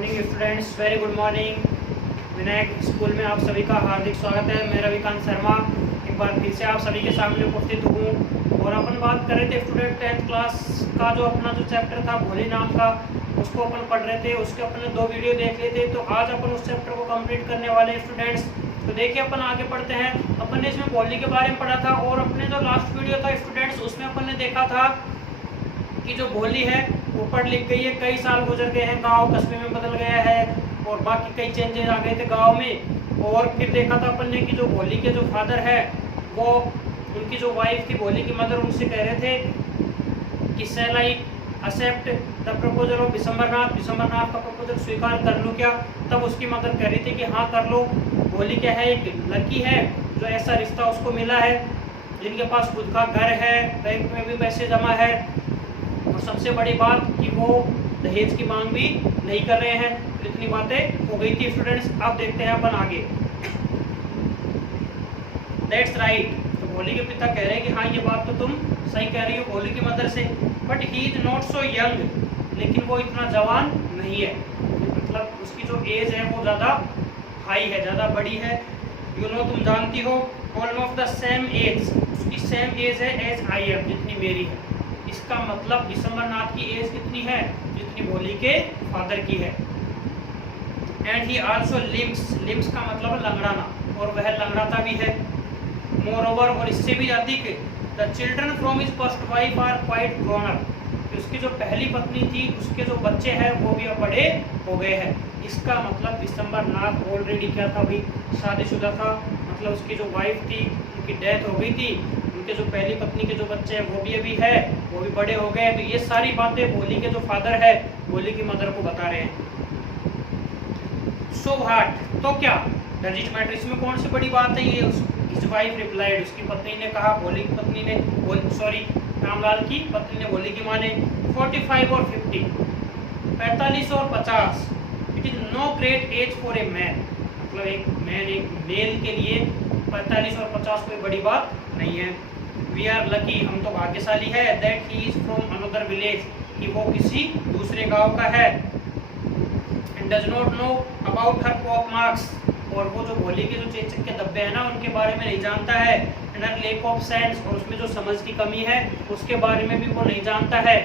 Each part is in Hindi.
Morning students, very good morning. Vinayak school में आप सभी का हार्दिक स्वागत है। मैं रविकांत शर्मा एक बार फिर से आप सभी के सामने उपस्थित हूँ और अपन बात कर रहे थे स्टूडेंट 10th क्लास का जो अपना जो चैप्टर था भोली नाम का, उसको अपन पढ़ रहे थे। उसके अपन ने 2 वीडियो देख लिए थे, तो आज अपन उस चैप्टर को कंप्लीट करने वाले हैं स्टूडेंट्स। तो देखिए अपन आगे पढ़ते हैं। अपन ने इसमें भोली के बारे में पढ़ा था और अपने जो लास्ट वीडियो था स्टूडेंट्स, उसमें अपन ने देखा था कि जो भोली है वो पढ़ लिख गई है, कई साल गुजर गए हैं, गांव कस्बे में बदल गया है और बाकी कई चेंजेस आ गए थे गांव में। और फिर देखा था अपन ने कि जो भोली के जो फादर है वो उनकी जो वाइफ थी भोली की मदर, उनसे कह रहे थे कि shall I accept the proposal of Vishambharnath, Vishambharnath का प्रपोजल स्वीकार कर लूँ क्या। तब उसकी मदर कह रही थी कि हाँ कर लो। भोली क्या है, एक लड़की है जो ऐसा रिश्ता उसको मिला है जिनके पास खुद का घर है, बैंक में भी पैसे जमा है और सबसे बड़ी बात कि वो दहेज की मांग भी नहीं कर रहे हैं। तो इतनी बातें हो गई थी स्टूडेंट्स। अब देखते हैं अपन आगे। That's right. तो भोली के पिता कह रहे हैं कि हाँ ये बात तो तुम सही कह रही हो भोली की मदर से, but he is not so young, लेकिन वो इतना जवान नहीं है, मतलब उसकी जो एज है वो ज़्यादा हाई है, ज़्यादा बड़ी है। यू नो तुम जानती हो, ऑलमोस्ट द सेम एज, उसकी सेम एज है एज आई एम, जितनी मेरी है। इसका मतलब विशंबरनाथ की एज कितनी है, जितनी भोली के फादर की है। And he also limbs, limbs का मतलब लंगड़ाना, और वह लंगड़ाता भी है। मोर ओवर, और इससे भी अधिक, the children from his first wife are quite grown up, उसकी जो पहली पत्नी थी उसके जो बच्चे हैं वो भी अब बड़े हो गए हैं। इसका मतलब विशंबरनाथ ऑलरेडी क्या था भाई, शादीशुदा था, मतलब उसकी जो वाइफ थी उनकी डेथ हो गई थी, उनके जो पहली पत्नी के जो बच्चे हैं वो भी अभी है, वो भी बड़े हो गए। तो ये सारी बातें भोली के जो फादर है भोली की मदर को बता रहे हैं। सो व्हाट, तो क्या, डज इट मैटर, इसमें कौन सी बड़ी बात है ये। हिज वाइफ रिप्लाइड, उसकी पत्नी ने कहा, भोली की पत्नी ने, सॉरी रामलाल की पत्नी ने भोली की माँ ने, 45 और 50, 45 और 50, it is no great age for a man, मतलब एक मैन, एक मेल के लिए 45 और 50 कोई बड़ी बात नहीं है। वी आर लकी, हम तो भाग्यशाली है, that he is from another village, कि वो किसी दूसरे गांव का है। And does not know about her pock marks, और वो जो भोली के जो चेचक के धब्बे हैं ना उनके बारे में नहीं जानता है। And her lack of sense, और उसमें जो समझ की कमी है उसके बारे में भी वो नहीं जानता है।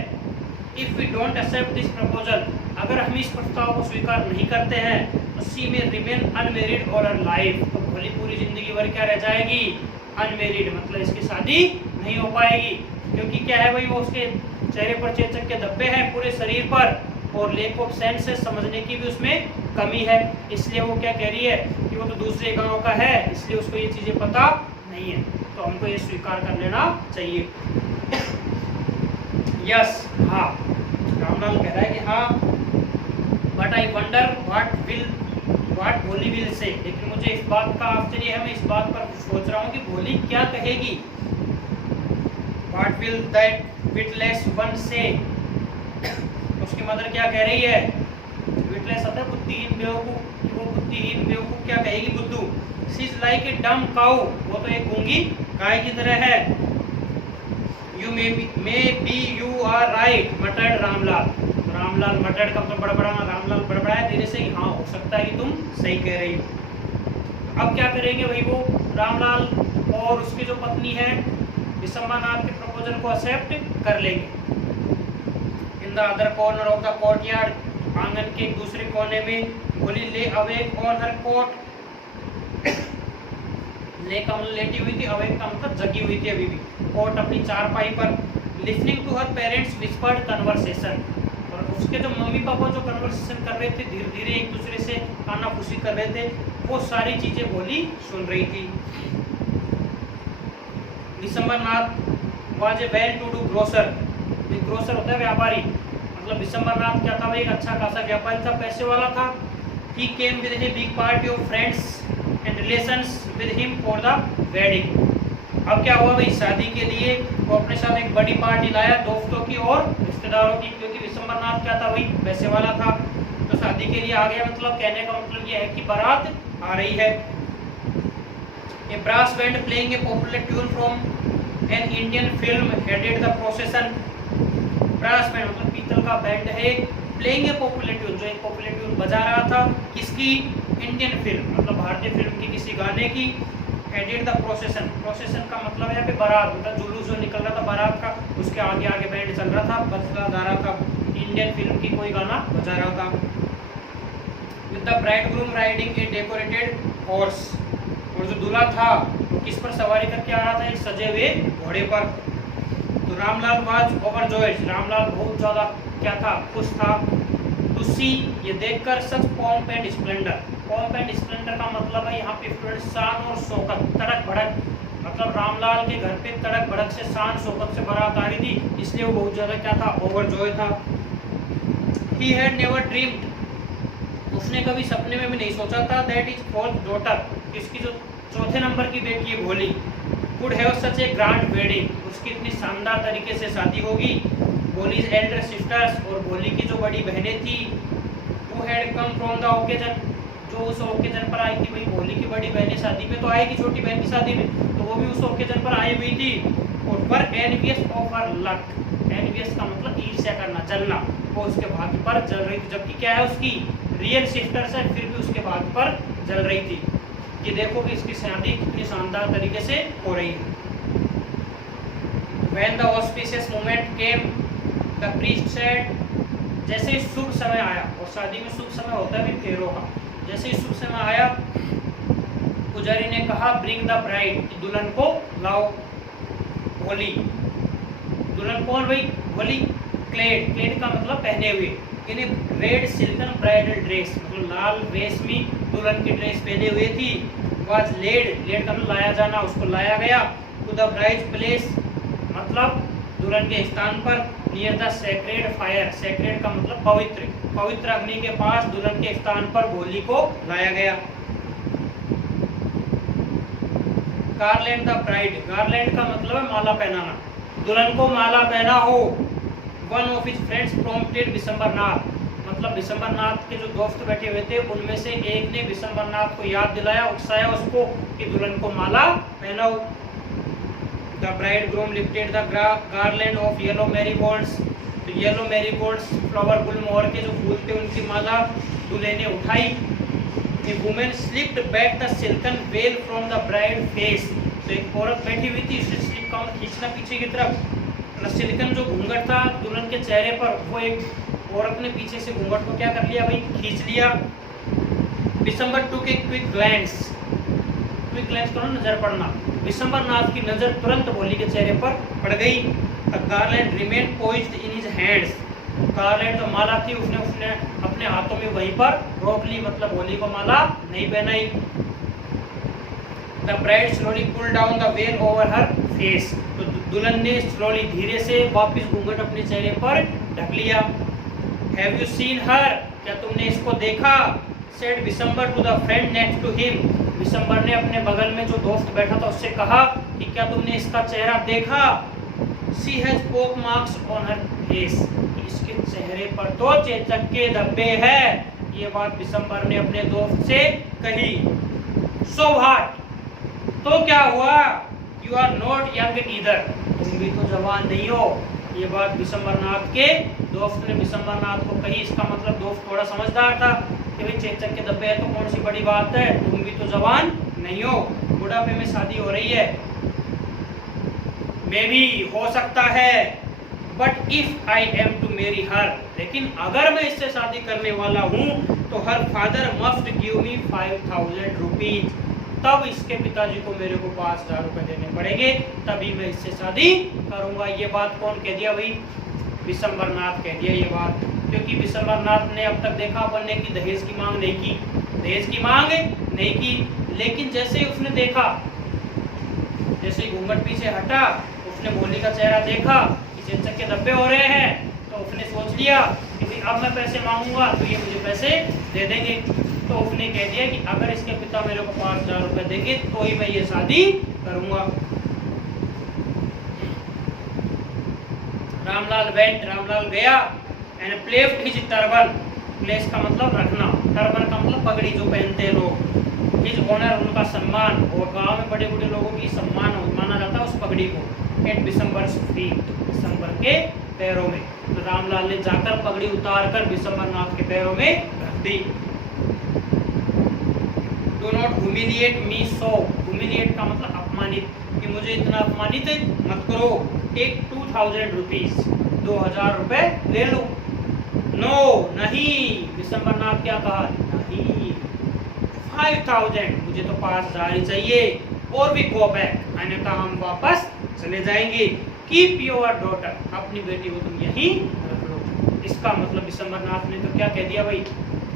If we don't accept this proposal, अगर हम इस प्रस्ताव को स्वीकार नहीं करते हैं तो सी में रिमेन अनमेरिड और हर लाइफ, तो भोली पूरी जिंदगी भर क्या रह जाएगी, अनमेरिड, मतलब इसकी शादी नहीं हो पाएगी। क्योंकि क्या है भाई, वो उसके चेहरे पर चेचक के धब्बे हैं पूरे शरीर पर, और लेक ऑफ सेंस है, समझने की भी उसमें कमी है। इसलिए वो क्या कह रही है कि वो तो दूसरे गांव का है, इसलिए उसको ये चीजें पता नहीं है, तो हमको ये स्वीकार कर लेना चाहिए। यस, हाँ, रामलाल कह रहा है कि हाँ, बट आई वंडर व्हाट भोली विल से, लेकिन मुझे इस बात का आश्चर्य है, मैं इस बात पर सोच रहा हूँ कि भोली क्या कहेगी। What will that witless one से, उसकी मदर क्या कह रही है, विटलेस होता है बुद्धिहीन बेवकूफ, वो बुद्धिहीन बेवकूफ क्या कहेगी, बुद्धू। शी इज लाइक ए डम काऊ, वो तो एक गूंगी गाय की तरह है। You may be you are right muttered Ramlal, Ramlal muttered का मतलब बड़बड़ाना, रामलाल बड़बड़ाया धीरे से, हाँ हो सकता है कि तुम सही कह रही हो। अब क्या करेंगे भाई वो रामलाल और उसकी जो पत्नी है विशंबरनाथ के प्रपोजल को एक्सेप्ट कर लेंगे। In the other corner of the courtyard, आंगन के एक दूसरे कोने में, भोली ले अवेक ऑन हर कोट, ले का मतलब लेटी हुई थी, अवेक का मतलब जगी हुई थी अभी भी, कोट अपनी चारपाई पर, listening to her parents whispered conversation, और उसके जो मम्मी पापा जो कन्वर्सेशन कर रहे थे, धीरे धीरे एक दूसरे से कानाफूसी कर रहे थे, वो सारी चीजें भोली सुन रही थी। Vishambharnath was a well to do grocer, grocer होता है व्यापारी, मतलब विशंबरनाथ क्या था भाई, एक अच्छा खासा व्यापारी था, पैसे वाला था। He came with a big party of friends and relations with him for the wedding. अब क्या हुआ भाई, शादी के लिए वो अपने साथ एक बड़ी पार्टी लाया, दोस्तों की और रिश्तेदारों की, क्योंकि विशंबरनाथ क्या था भाई, पैसे वाला था, तो शादी के लिए आ गया। मतलब कहने का मतलब ये है कि बारात आ रही है। A brass band playing a popular tune from an Indian film headed the procession, brass band मतलब पीतल का बैंड है प्लेइंग ए पॉपुलर ट्यून, जो एक पॉपुलर ट्यून बजा रहा था, किसकी, इंडियन फिल्म मतलब भारतीय फिल्म की किसी गाने की। हेडेड द प्रोसेसन, प्रोसेसन का मतलब है यहाँ पे बारात, मतलब जुलूस जो निकल रहा था बारात का, उसके आगे आगे बैंड चल रहा था, बजला जा रहा था, इंडियन फिल्म की कोई गाना बजा रहा था। With the bridegroom riding A decorated horse, और जो दूल्हा था वो किस पर सवारी करके आ रहा था, एक सजे हुए घोड़े पर। तो रामलाल वाज ओवरजॉयड, रामलाल बहुत ज्यादा क्या था, खुश था। टू सी, ये देखकर such pomp and splendour, pomp and splendour का मतलब है यहाँ पे स्टूडेंट शान और शौकत, तड़क भड़क, मतलब रामलाल के घर पे तड़क भड़क से शान शौकत से बारात आ रही थी, इसलिए वो बहुत ज्यादा क्या था, ओवरजॉय था। ही हैड नेवर ड्रीम्ड, उसने कभी सपने में भी नहीं सोचा था, दैट इज फोर्थ डॉटर, इसकी जो चौथे नंबर की बेटी है भोली, would have such A grand wedding, उसकी इतनी शानदार तरीके से शादी होगी। भोलीज एल्डर सिस्टर्स, और भोली की जो बड़ी बहनें थी, who had come from the occasion, जो उस ओकेजन पर आई थी, भाई भोली की बड़ी बहनें शादी में तो आएगी, छोटी बहन की शादी में, तो वो भी उस ओकेजन पर आई हुई थी। और पर envious of her luck, envious का मतलब ईर्ष्या करना, जलना, वो उसके भाग्य पर जल रही थी, जबकि क्या है उसकी रियल सिस्टर्स है, फिर भी उसके भाग्य पर जल रही थी कि देखो कि इसकी शादी कितनी शानदार तरीके से हो रही है। When the auspicious moment came, the priest said, जैसे ही शुभ समय आया, और शादी में शुभ समय होता है भी फेरों का, जैसे ही शुभ समय आया, पुजारी ने कहा ब्रिंग द ब्राइड, दुल्हन को लाओ। होली, दुल्हन कौन भाई, होली, क्लेड, क्लेड का मतलब पहने हुए, in red silken bridal dress, मतलब लाल रेशमी दुल्हन की ड्रेस पहने हुए थी। वाज लेड, लेड का मतलब लाया जाना, उसको लाया गया। टू द ब्राइड प्लेस, मतलब दुल्हन के स्थान पर। Near the sacred fire, sacred का मतलब पवित्र, पवित्र अग्नि के पास दुल्हन के स्थान पर भोली को लाया गया। गार्लैंड द ब्राइड, गार्लैंड का मतलब है माला पहनाना, दुल्हन को माला पहना हो। One of his friends prompted Vishambharnath, मतलब विशंबरनाथ के जो दोस्त बैठे हुए थे उनमें से एक ने विशंबरनाथ को याद दिलाया, उकसाया उसको कि दुल्हन को माला पहनाओ। The bridegroom lifted the garland of yellow marigolds, तो येलो मैरीगोल्ड्स फ्लावर गुलमोहर के जो फूल थे उनकी माला दूल्हे ने उठाई। A woman slipped back the silken veil from the bride face, तो एक औरत बैठी हुई थी, उसने स्लिप का खींचना पीछे की तरफ, सिल्कन जो घूंघट था दुल्हन के चेहरे पर, वो एक औरत ने पीछे से घूंघट को क्या कर लिया भाई, खींच लिया। Vishambhar took a quick glance, quick glance करो नजर पड़ना, विशंबरनाथ की नजर तुरंत भोली के चेहरे पर पड़ गई। Garland remain poised in his hands, garland जो माला थी उसने अपने हाथों में वहीं पर रोक ली, मतलब भोली को माला नहीं पहनाई। The bride slowly pull down the veil over her face, तो दुल्हन ने स्लोली धीरे से वापस घूंघट अपने चेहरे पर ढक लिया। हैव यू सीन हर, क्या तुमने इसको देखा? Said Vishambar to the friend next to him, Vishambar ने अपने बगल में जो दोस्त बैठा था उससे कहा कि क्या तुमने इसका चेहरा देखा? शी हैज पोक मार्क्स ऑन हर फेस, इसके चेहरे पर तो चेचक के धब्बे हैं। ये बात विशंबर ने अपने दोस्त से कही। सो व्हाट, तो क्या हुआ? You are not young either, तुम भी तो जवान नहीं हो। ये बात विशंबरनाथ के दोस्त ने विशंबरनाथ को कही। इसका मतलब दोस्त थोड़ा समझदार था कि भाई चेचक के धब्बे है तो कौन सी बड़ी बात है, तुम भी तो जवान नहीं हो, बुढ़ापे में शादी हो रही है। मे भी हो सकता है, but if I am to marry her, लेकिन अगर मैं इससे शादी करने वाला हूँ तो her father must give me 5000 rupees, तब इसके पिताजी को मेरे को 5000 रुपए देने पड़ेंगे, तभी मैं इससे शादी करूंगा। ये बात कौन कह दिया भाई? विशंबरनाथ कह दिया ये बात, क्योंकि विशंबरनाथ ने अब तक देखा अपन ने कि दहेज की मांग नहीं की, दहेज की मांग नहीं की, लेकिन जैसे ही उसने देखा, जैसे ही घूंघट पीछे हटा, उसने भोली का चेहरा देखा कि चेचक के धब्बे हो रहे हैं, तो उसने सोच लिया कि भाई अब मैं पैसे मांगूंगा तो ये मुझे पैसे दे देंगे। तो उसने कह दिया कि अगर इसके पिता मेरे को 5000 रुपए देंगे तो ही मैं ये शादी करूंगा। रामलाल वेंट, रामलाल गया, and placed his turban, place का मतलब रखना, टर्बन का मतलब पगड़ी जो पहनते हैं लोग, हिज ऑनर उनका सम्मान, और गांव में बड़े बड़े लोगों की सम्मान माना जाता है उस पगड़ी को। एट विशंबर फीट, विशंबर के पैरों में। रामलाल ने जाकर पगड़ी उतार कर विशंबरनाथ के पैरों में रख दी। Do not humiliate me so, humiliate का मतलब अपमानित, कि मुझे इतना अपमानित मत करो। टेक 2000 रुपीज, 2000 रुपए ले लो। नो, नहीं, विशंबरनाथ क्या कहा, नहीं। 5000, मुझे तो 5000 ही चाहिए। और भी गो बैक, मैंने कहा हम वापस चले जाएंगे। कीप योर डॉटर, अपनी बेटी को तुम यहीं रख लो। इसका मतलब विशंबरनाथ ने तो क्या कह दिया भाई,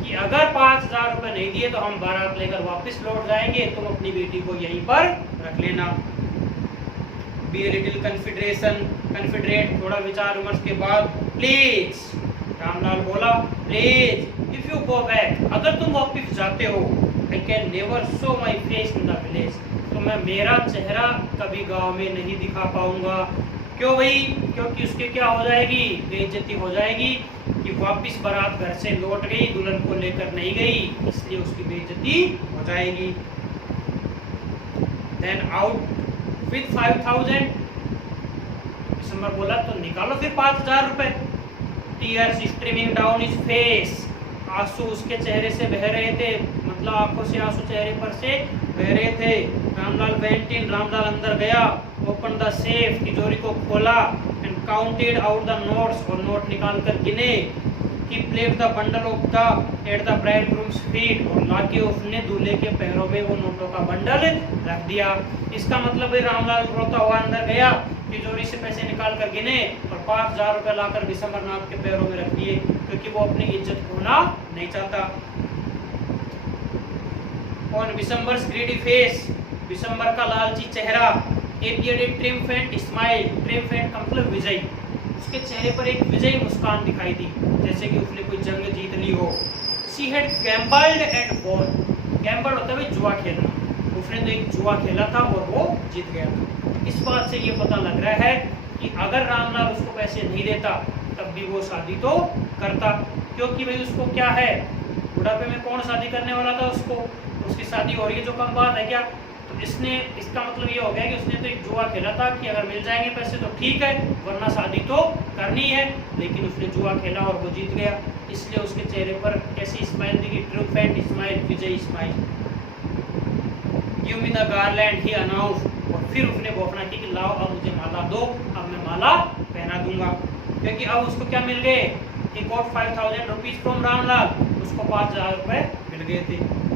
कि अगर 5000 रुपए नहीं दिए तो हम बारात लेकर वापस लौट जाएंगे, तुम अपनी बेटी को यहीं पर रख लेना। बी ए लिटिल कन्फिडरेट, थोड़ा विचार विमर्श के बाद, प्लीज, रामलाल बोला, please if you go back, अगर तुम वापस जाते हो, I can never show my face in the village, तो मैं मेरा चेहरा कभी गांव में नहीं दिखा पाऊंगा। क्यों भाई, क्योंकि उसके क्या हो जाएगी, बेइज्जती हो जाएगी, कि वापस बारात घर से लौट गई, दुल्हन को लेकर नहीं गई, इसलिए उसकी बेइज्जती हो जाएगी। देन आउट विद 5000, विशंबर बोला तो निकालो फिर 5000 रुपए। Tears streaming down his face, आंसू उसके चेहरे से बह रहे थे, मतलब आंखों से आंसू चेहरे पर से बह रहे थे। रामलाल वेंट इन, रामलाल अंदर गया। ओपन द सेफ, तिजोरी को खोला। And counted out the notes, और नोट निकाल कर गिने। He placed the bundle of the at the bridegroom's feet, और लाके उसने दूल्हे के पैरों में वो नोटों का बंडल रख दिया। इसका मतलब है रामलाल रोता हुआ अंदर गया, तिजोरी से पैसे निकाल कर गिने और 5000 रुपए लाकर विशंबरनाथ के पैरों में रख दिए, क्योंकि वो अपनी इज्जत खोना नहीं चाहता। On December's greedy face, Vishambar का लालची चेहरा, appeared a triumphant smile, triumphant का मतलब विजयी, उसके चेहरे पर एक विजयी मुस्कान दिखाई दी, जैसे कि उसने कोई जंग जीत ली हो। She had gambled and won, Gamble होता है जुआ खेलना, उसने तो एक जुआ खेला था और वो जीत गया था। इस बात से ये पता लग रहा है कि अगर रामलाल उसको पैसे नहीं देता तब भी वो शादी तो करता, क्योंकि भाई उसको क्या है, बुढ़ापे में कौन शादी करने वाला था उसको, उसकी शादी हो रही है, जो कम बात है क्या। तो इसने, इसका मतलब ये हो गया कि उसने तो एक जुआ खेला था कि अगर मिल जाएंगे पैसे तो ठीक है, वरना शादी तो करनी है, लेकिन उसने जुआ खेला और वो जीत गया, इसलिए उसके चेहरे पर कैसी स्माइल दिखी, ट्रूफेंट स्माइल, विजयी smile. Give me the garland, he announced, और फिर उसने घोषणा की कि लाओ अब मुझे माला दो, अब मैं माला पहना दूंगा, क्योंकि अब उसको क्या मिल गए, he got 5000 rupees from Ramlal, उसको 5000 रुपए मिल गए थे।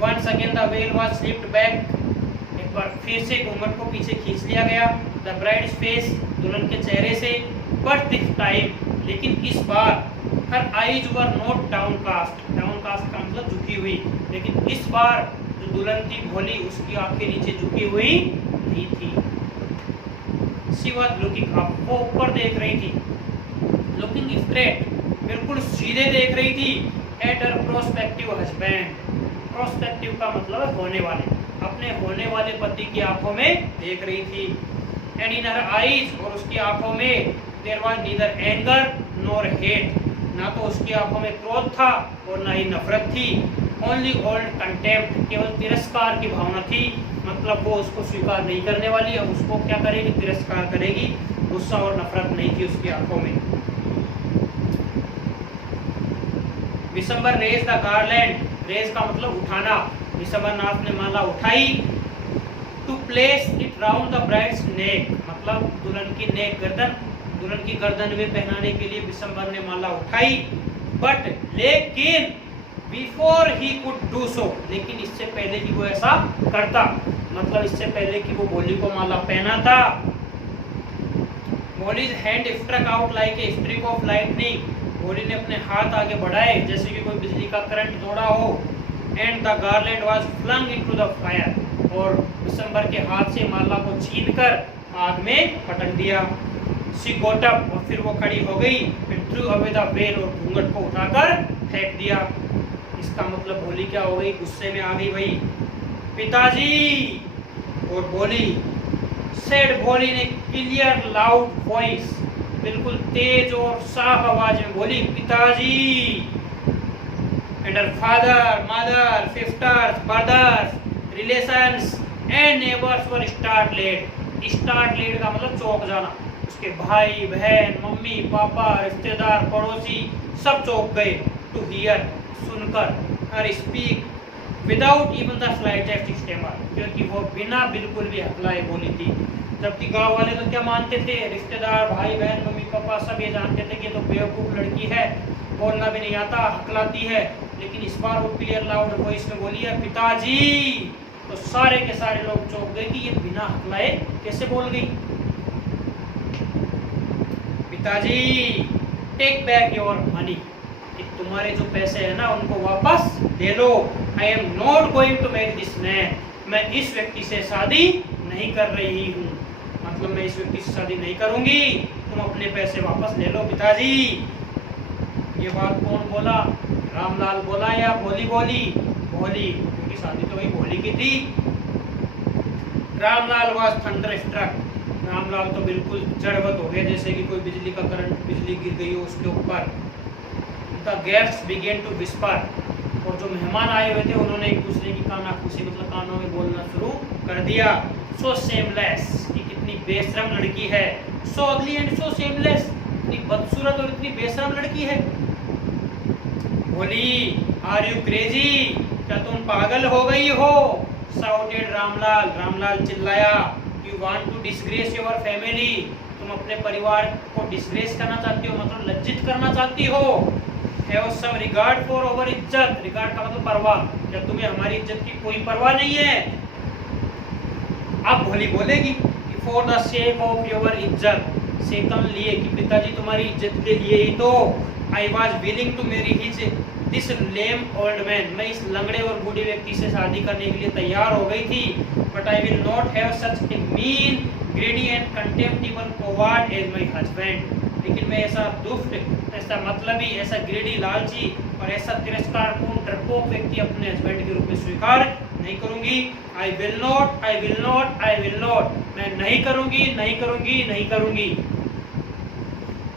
Once again the veil was slipped back, एक बार फिर से घूंघट को पीछे खींच लिया गया। The bride's face, दुल्हन के चेहरे से, but this time, लेकिन इस बार her eyes were not downcast, downcast का मतलब झुकी हुई, लेकिन इस बार जो दुल्हन थी भोली, उसकी आंखें नीचे झुकी हुई नहीं थी। She was looking up, वो ऊपर देख रही थी, looking straight, बिल्कुल सीधे देख रही थी, at her prospective husband, prospective का मतलब है होने वाले, अपने होने वाले पति की आंखों में देख रही थी। एंड इन हर आईज, और उसकी आंखों में, there was neither anger nor hate, ना तो उसकी आंखों में क्रोध था और ना ही नफरत थी। ओनली ओल्ड कंटेम्प्ट, केवल तिरस्कार की भावना थी, मतलब वो उसको स्वीकार नहीं करने वाली है, उसको क्या करेगी, तिरस्कार करेगी, गुस्सा और नफरत नहीं थी उसकी आंखों में। Vishambhar raise the garland, raise का मतलब उठाना, विशंबरनाथ ने माला उठाई। To place it round the bride's neck, मतलब दुल्हन की नेक, गर्दन, दुल्हन की गर्दन में पहनाने के लिए विशंबर ने माला उठाई। बट लेकिन before he could do so, लेकिन इससे पहले कि वो ऐसा करता, मतलब इससे पहले कि वो भोली को माला पहनाता, Bholi's hand struck out like a streak of lightning, Bholi ने अपने हाथ आगे बढ़ाए जैसे कि कोई बिजली का करंट दौड़ा हो। And the garland was flung into the fire, और विशंबर के हाथ से माला को छीनकर आग में पटक दिया। शी गॉट अप, और फिर वो खड़ी हो गई, and through away the well, और घूंघट को उठाकर फेंक दिया। इसका मतलब भोली क्या हो गई, गुस्से में आ गई भाई, पिताजी, और बोली, सेड भोली ने क्लियर लाउड वॉइस, बिल्कुल तेज और साफ आवाज में बोली, पिताजी। And her father, mother, sisters, brothers, relations and neighbours were startled, startled का मतलब चौंक जाना, उसके भाई बहन मम्मी पापा रिश्तेदार पड़ोसी सब चौंक गए टू हियर, सुनकर, और speak without even the slightest stammer, क्योंकि वो बिना बिल्कुल भी हकलाए बोली थी। जबकि गांव वाले तो क्या मानते थे, रिश्तेदार भाई बहन मम्मी पापा सब ये जानते थे कि ये तो बेवकूफ़ लड़की है, बोलना भी नहीं आता, हकलाती है। लेकिन इस बार वो क्लियर लाउड वॉइस में बोली है पिताजी, तो सारे के सारे लोग चौंक गए कि ये बिना हकलाए कैसे बोल गई। पिताजी टेक बैक योर मनी, कि तुम्हारे जो पैसे हैं ना उनको वापस दे लो। I am not going to marry this man, मैं इस व्यक्ति से शादी नहीं कर रही हूँ, मतलब मैं इस व्यक्ति से शादी नहीं करूंगी, तुम अपने पैसे वापस ले लो पिताजी। ये बात कौन बोला, रामलाल बोला या भोली बोली? भोली, क्योंकि शादी तो वही भोली की थी। रामलाल वाज थंडरस्ट्रक, रामलाल तो बिल्कुल जड़वत हो गए, जैसे कि कोई बिजली का करंट, बिजली गिर गई हो उसके ऊपर। The guests began to whisper, और जो मेहमान आए हुए थे उन्होंने एक दूसरे की कानाफूसी मतलब कानों में बोलना शुरू कर दिया। सो सेमलेस, कि कितनी बेशरम लड़की है। सो अगली एंड सो सेमलेस, इतनी बदसूरत और इतनी बेशरम लड़की है। बोली आर यू क्रेजी, क्या तुम पागल हो गई हो? साउटेड रामलाल, रामलाल चिल्लाया। You want to disgrace your family, तुम अपने परिवार को डिसग्रेस करना चाहती हो, मतलब लज्जित करना चाहती हो। Have some regard for our izzat, regard का मतलब परवाह, क्या तुम्हें हमारी इज्जत की कोई परवाह नहीं है? अब भोली बोलेगी for the sake of your izzat, सेकंड लिए कि पिताजी तुम्हारी इज्जत के लिए ही तो I was willing to marry his this lame old man, मैं इस लंगड़े और बूढ़े व्यक्ति से शादी करने के लिए तैयार हो गई थी। But I will not have such a mean greedy and contemptible coward as my husband, लेकिन मैं ऐसा दुष्ट, ऐसा मतलबी, ऐसा ग्रेडी लालची और ऐसा तिरस्कारपूर्ण डरपोक व्यक्ति अपने हस्बैंड के रूप में स्वीकार नहीं करूंगी। आई will not, I will not, I will not, मैं नहीं करूंगी, नहीं करूंगी, नहीं करूंगी।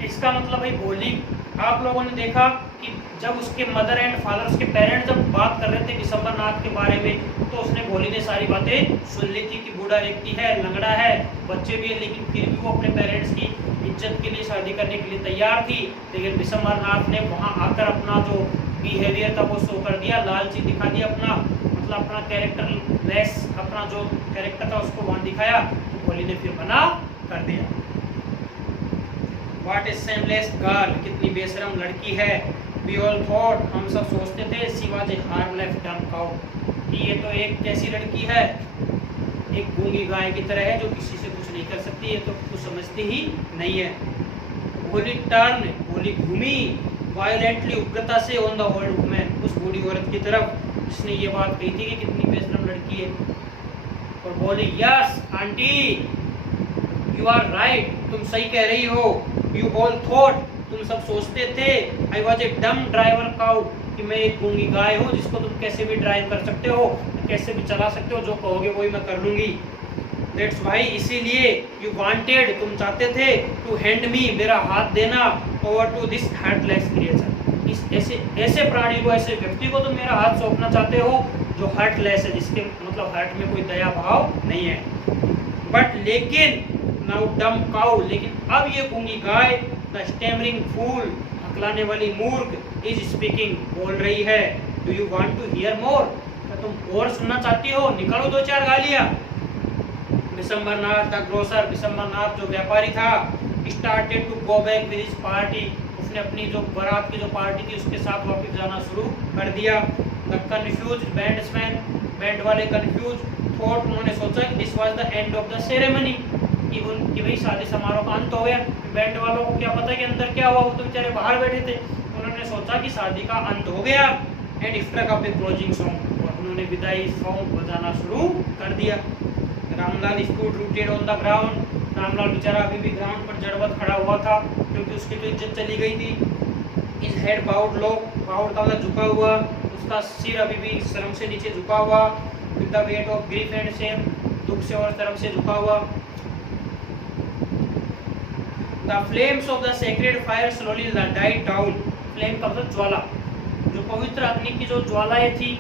इसका मतलब है भोली, आप लोगों ने देखा कि जब उसके मदर एंड फादर, उसके पेरेंट्स जब बात कर रहे थे विशंबर नाथ के बारे में, तो उसने भोली ने सारी बातें सुन ली थी कि बूढ़ा व्यक्ति है, लंगड़ा है, बच्चे भी है, लेकिन फिर भी वो अपने पेरेंट्स की इज्जत के लिए शादी करने के लिए तैयार थी। लेकिन विशंबर नाथ ने वहाँ आकर अपना जो बिहेवियर था वो शो कर दिया, लालची दिखा दिया अपना, मतलब अपना कैरेक्टर लेस, अपना जो कैरेक्टर था उसको वहाँ दिखाया, तो भोली ने फिर मना कर दिया। What is shameless girl, कितनी बेशरम लड़की है। We all thought, हम सब सोचते थे, she was a harmless dumb cow, कि ये तो एक कैसी लड़की है, एक गूंगी गाय की तरह है जो किसी से कुछ नहीं कर सकती, ये तो कुछ समझती ही नहीं है। भोली टर्न, भोली घूमी वायलेंटली, उग्रता से ऑन द ओल्ड वुमन, उस बूढ़ी औरत की तरफ जिसने ये बात कही थी कि कितनी बेशरम लड़की है, और बोली yes aunty, you are right, तुम सही कह रही हो। यू ऑल थॉट, तुम सब सोचते थे, आई वॉज ए डम ड्राइवर काउ, कि मैं एक गूंगी गाय हूँ जिसको तुम कैसे भी ड्राइव कर सकते हो, कैसे भी चला सकते हो, जो कहोगे वही मैं कर लूंगी। दैट्स वाई, इसीलिए यू वांटेड, तुम चाहते थे, टू हैंड मी, मेरा हाथ देना, over to this heartless creature, इस ऐसे प्राणी को, ऐसे व्यक्ति को तुम मेरा हाथ सौंपना चाहते हो जो हार्टलेस है, जिसके मतलब हार्ट में कोई दया भाव नहीं है। बट लेकिन नाउ डम काउ, लेकिन अब ये गूंगी गाय, द स्टैमरिंग फूल, हकलाने वाली मूर्ख, इज स्पीकिंग, बोल रही है। Do you want to hear more, क्या तुम और सुनना चाहती हो? निकालो दो चार गालियां। विशंबर नाथ द ग्रोसर, विशंबर नाथ जो व्यापारी था, started to go back with his party, उसने अपनी जो बारात की जो पार्टी थी उसके साथ वापस जाना शुरू कर दिया। द कंफ्यूज्ड बैंड्समैन, बैंड वाले कंफ्यूज थॉट, उन्होंने सोचा कि this was the end of the ceremony, कि भाई शादी समारोह का अंत हो गया। बैंड वालों को क्या पता कि अंदर क्या हुआ, वो तो बेचारे बाहर बैठे थे। उन्होंने सोचा कि शादी का अंत हो गया। And struck up a closing song, और उन्होंने विदाई सॉन्ग बजाना शुरू कर दिया। Ramlal stood rooted on the ground, Ramlal बेचारा अभी भी ग्राउंड पर जड़वत खड़ा हुआ था, क्योंकि उसकी तो इज्जत चली गई थी। Is head bowed low, bowed का मतलब झुका हुआ, उसका सिर अभी भी शर्म से नीचे झुका हुआ। With the weight of grief and Shem, दुख से और शर्म से झुका हुआ। The flames of the sacred fire slowly died down. Flame का मतलब ज्वाला, जो पवित्र अग्नि की जो ज्वालाएं थी,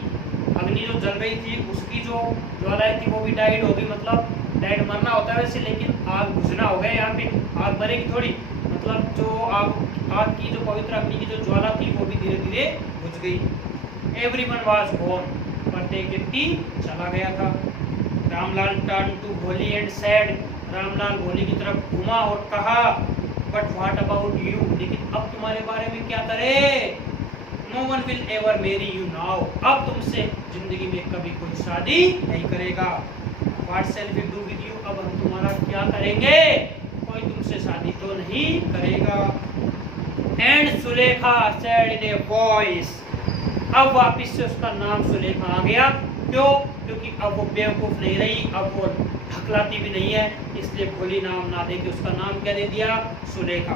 अग्नि जो जल रही थी उसकी जो ज्वालाएं थी वो भी डाइड होगी, मतलब डेड मरना होता है वैसे, लेकिन आग बुझना हो गया यहाँ पे, आग मरेगी थोड़ी, मतलब जो आग की जो पवित्र अग्नि की जो ज्वाला थी वो भी धीरे धीरे बुझ गई। एवरीवन वाज गॉन, प्रत्येक व्यक्ति चला गया था। रामलाल टर्न टू भोली एंड सेड, रामलाल भोली की तरफ घुमा और कहा, बट व्हाट अबाउट यू, लेकिन अब तुम्हारे बारे में क्या करे, no one will ever marry you now, अब तुमसे जिंदगी में कभी कोई शादी नहीं करेगा। What shall we do with you, अब हम तुम्हारा क्या करेंगे, कोई तुमसे शादी तो नहीं करेगा। And Sulekha said in a voice, अब वापिस से उसका नाम सुलेखा आ गया। क्यों? क्योंकि अब वो बेवकूफ नहीं रही, अब वो ढकलाती भी नहीं है, इसलिए भोली नाम ना दे के उसका नाम क्या दे दिया, सुलेखा।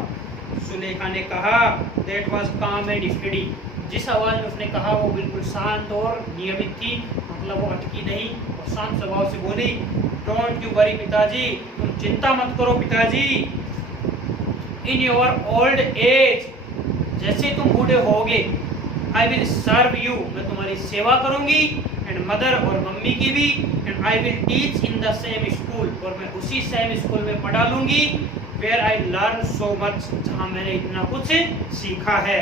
सुलेखा ने कहा, दैट वाज काम एंड स्टडी, जिस आवाज में उसने कहा वो बिल्कुल शांत और नियमित थी, मतलब वो अटकी नहीं और शांत स्वभाव से बोली, डोंट यू वरी पिताजी, तुम चिंता मत करो पिताजी, इन योर ओल्ड एज, जैसे तुम बूढ़े होगे, आई विल सर्व यू, मैं तुम्हारी सेवा करूंगी, एंड मदर और मम्मी की भी, and I will teach in the same school, और मैं उसी सेम स्कूल में पढ़ा लूंगी, where I learn so much, जहां मैंने इतना कुछ सीखा है।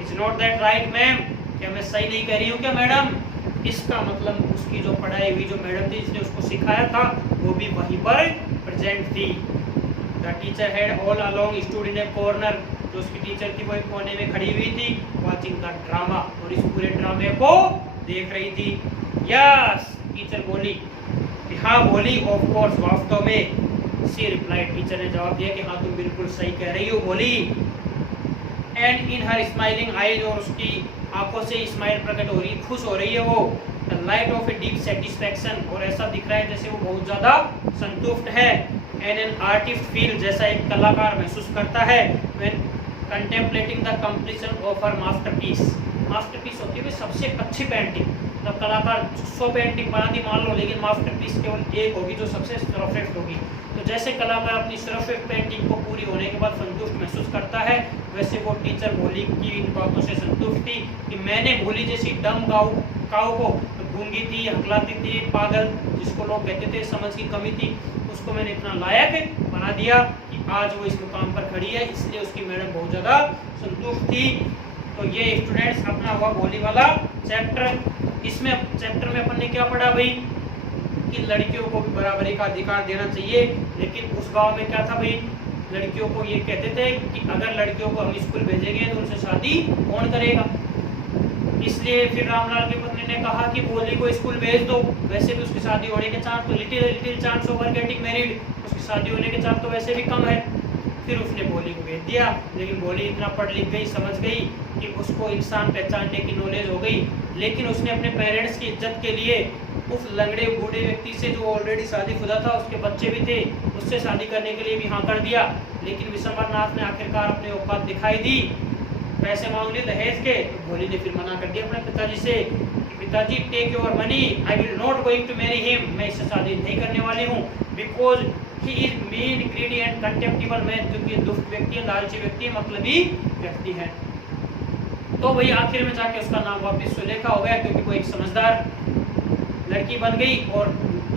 Is not that right ma'am, क्या मैं सही नहीं कह रही हूँ क्या मैडम? इसका मतलब उसकी जो पढ़ाई हुई जो मैडम थी जिसने उसको सिखाया था वो भी वहीं पर प्रेजेंट थी। The teacher had all along stood in A corner, जो उसकी टीचर थी वो एक कोने में खड़ी हुई थी, वाचिंग द ड्रामा, और इस पूरे ड्रामे को देख रही थी। यस, टीचर बोली, हाँ बोली, ऑफ कोर्स, वास्तव में, सी रिप्लाइड, टीचर ने जवाब दिया कि हाँ तुम बिल्कुल सही कह रही हो, बोली। And in her smiling eyes, और उसकी आंखों से स्माइल प्रकट हो रही, खुश हो रही है वो, the light of a deep satisfaction, और ऐसा दिख रहा है जैसे वो बहुत ज्यादा संतुष्ट है। एंड एन आर्टिस्ट फील, जैसा एक कलाकार महसूस करता है, when contemplating the completion of her masterpiece, masterpiece होती है सबसे अच्छी पेंटिंग, मतलब कलाकार 100 पेंटिंग बना दी मान लो, लेकिन मास्टरपीस केवल एक होगी जो सबसे सर्वश्रेष्ठ होगी। तो जैसे कलाकार अपनी सर्वश्रेष्ठ पेंटिंग को पूरी होने के बाद संतुष्ट महसूस करता है, वैसे वो टीचर भोली की इन बातों से संतुष्ट थी कि मैंने भोली जैसी डम काऊ को, गूंगी थी, हकलाती थी, पागल जिसको लोग कहते थे, समझ की कमी थी, उसको मैंने इतना लायक बना दिया कि आज वो इस मुकाम पर खड़ी है, इसलिए उसकी मैडम बहुत ज़्यादा संतुष्ट थी। तो ये स्टूडेंट्स अपना हुआ भोली वाला चैप्टर। इसमें चैप्टर में अपन ने क्या पढ़ा भाई, कि लड़कियों को भी बराबरी का अधिकार देना चाहिए, लेकिन उस गांव में क्या था भाई, लड़कियों को ये कहते थे कि अगर लड़कियों को हम स्कूल भेजेंगे तो उनसे शादी कौन करेगा। इसलिए फिर रामलाल की पत्नी ने कहा कि भोली को स्कूल भेज दो, वैसे भी उसकी शादी होने के चांस, तो little chance over getting married, उसकी शादी होने के चांस तो वैसे भी कम है। फिर उसने भोली को भेज दिया, लेकिन भोली इतना पढ़ लिख गई, समझ गई कि उसको इंसान पहचानने की नॉलेज हो गई, लेकिन उसने अपने पेरेंट्स की इज्जत के लिए उस लंगड़े बूढ़े व्यक्ति से जो ऑलरेडी शादीशुदा था, उसके बच्चे भी थे, उससे शादी करने के लिए भी हाँ कर दिया। लेकिन विशंबरनाथ ने आखिरकार अपने औकात दिखाई दी, पैसे मांग लिए दहेज के, तो भोली ने फिर मना कर दिया अपने पिताजी से, पिताजी take your money, I will not going to marry him, मैं इससे शादी नहीं करने वाली हूँ, because he is mean greedy and contemptible man, क्योंकि दुष्ट व्यक्ति है, लालची व्यक्ति है, मतलबी व्यक्ति है। तो वही आखिर में जाके उसका नाम वापस सुलेखा हो गया, क्योंकि वो एक समझदार लड़की बन गई और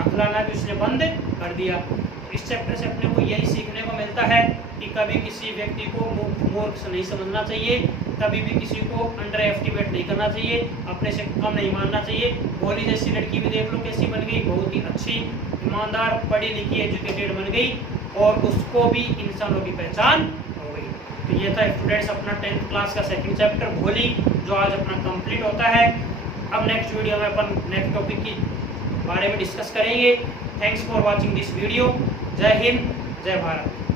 अखलाना भी उसने बंद कर दिया। इस चैप्टर से अपने को यही सीखने को मिलता है कि कभी किसी व्यक्ति को मूर्ख नहीं समझना चाहिए, कभी भी किसी को अंडर एस्टिमेट नहीं करना चाहिए, अपने से कम नहीं मानना चाहिए। भोली जैसी लड़की भी देख लो कैसी बन गई, बहुत ही अच्छी, ईमानदार, पढ़ी लिखी, एजुकेटेड बन गई, और उसको भी इंसानों की पहचान हो गई। तो ये था स्टूडेंट्स अपना 10th क्लास का सेकंड चैप्टर भोली, जो आज अपना कंप्लीट होता है। अब नेक्स्ट वीडियो में अपन नेक्स्ट टॉपिक के बारे में डिस्कस करेंगे। Thanks for watching this video. जय हिंद, जय भारत।